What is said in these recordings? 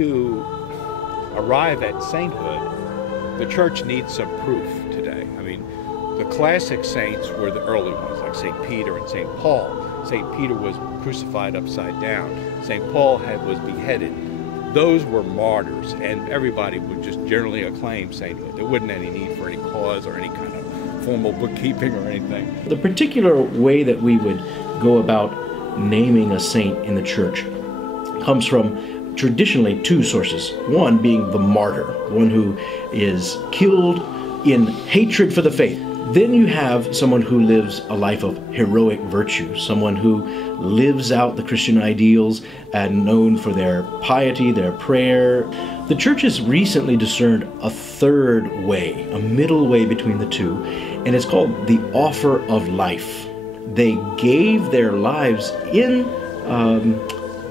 to arrive at sainthood, the church needs some proof today. I mean, the classic saints were the early ones, like St. Peter and St. Paul. St. Peter was crucified upside down. St. Paul was beheaded. Those were martyrs, and everybody would just generally acclaim sainthood. There wasn't any need for any cause or any kind of formal bookkeeping or anything. The particular way that we would go about naming a saint in the church comes from traditionally two sources. One being the martyr, one who is killed in hatred for the faith. Then you have someone who lives a life of heroic virtue, someone who lives out the Christian ideals and known for their piety, their prayer. The church has recently discerned a third way, a middle way between the two, and it's called the offer of life. They gave their lives in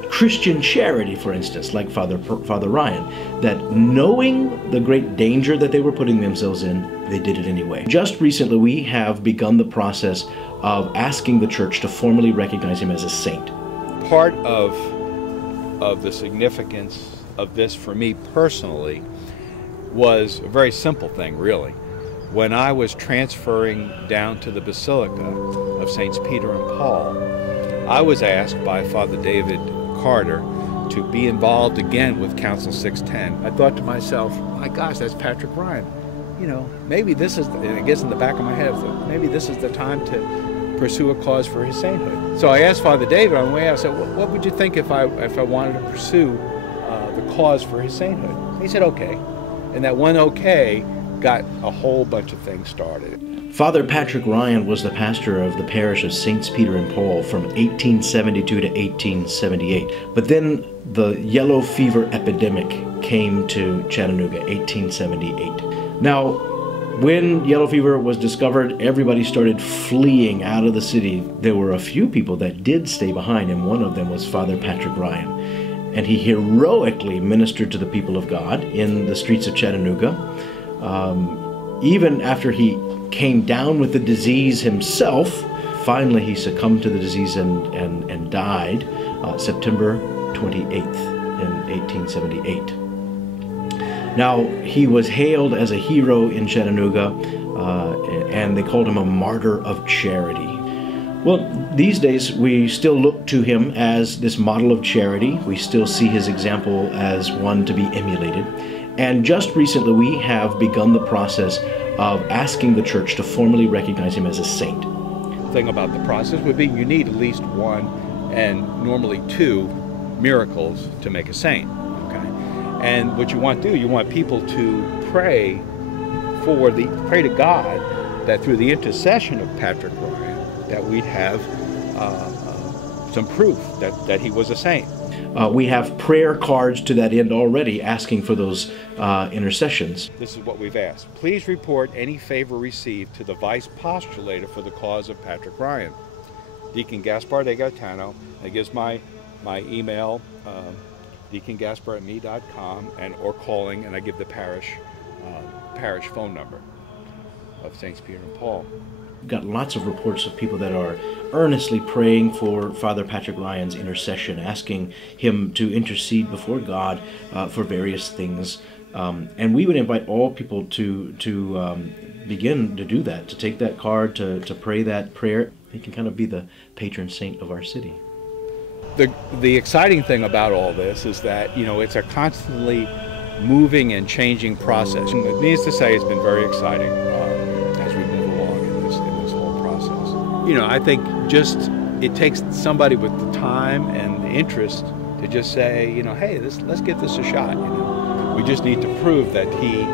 Christian charity, for instance, like Father Ryan, that knowing the great danger that they were putting themselves in, they did it anyway. Just recently, we have begun the process of asking the church to formally recognize him as a saint. Part of the significance of this for me personally was a very simple thing, really. When I was transferring down to the Basilica of Saints Peter and Paul, I was asked by Father David Carter to be involved again with Council 610. I thought to myself, my gosh, that's Patrick Ryan. You know, maybe this is, and it gets in the back of my head, maybe this is the time to pursue a cause for his sainthood. So I asked Father David on the way out, I said, what would you think if I wanted to pursue the cause for his sainthood? He said, okay. And that one okay got a whole bunch of things started. Father Patrick Ryan was the pastor of the parish of Saints Peter and Paul from 1872 to 1878. But then the yellow fever epidemic came to Chattanooga, 1878. Now, when yellow fever was discovered, everybody started fleeing out of the city. There were a few people that did stay behind, and one of them was Father Patrick Ryan. And he heroically ministered to the people of God in the streets of Chattanooga. Even after he came down with the disease himself, finally he succumbed to the disease and died September 28th in 1878. Now, he was hailed as a hero in Chattanooga, and they called him a martyr of charity. Well, these days we still look to him as this model of charity. We still see his example as one to be emulated. And just recently we have begun the process of asking the church to formally recognize him as a saint. The thing about the process would be you need at least one and normally two miracles to make a saint. Okay? And what you want to do, you want people to pray to God that through the intercession of Patrick Ryan, that we'd have some proof that he was a saint. We have prayer cards to that end already asking for those intercessions. This is what we've asked. Please report any favor received to the vice postulator for the cause of Patrick Ryan, Deacon Gaspar de Gaetano. It gives my email, deacongaspar@me.com, or calling, and I give the parish phone number of Saints Peter and Paul. We've got lots of reports of people that are earnestly praying for Father Patrick Ryan's intercession, asking him to intercede before God for various things. And we would invite all people to begin to do that, to take that card, to pray that prayer. He can kind of be the patron saint of our city. The exciting thing about all this is that, you know, it's a constantly moving and changing process. And it needs to say it's been very exciting as we move along in this whole process. You know, I think just it takes somebody with the time and the interest to just say, you know, hey, let's give this a shot. You know, we just need to prove that he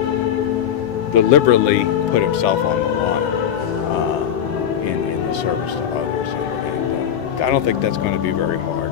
deliberately put himself on the line in the service to others. And I don't think that's going to be very hard.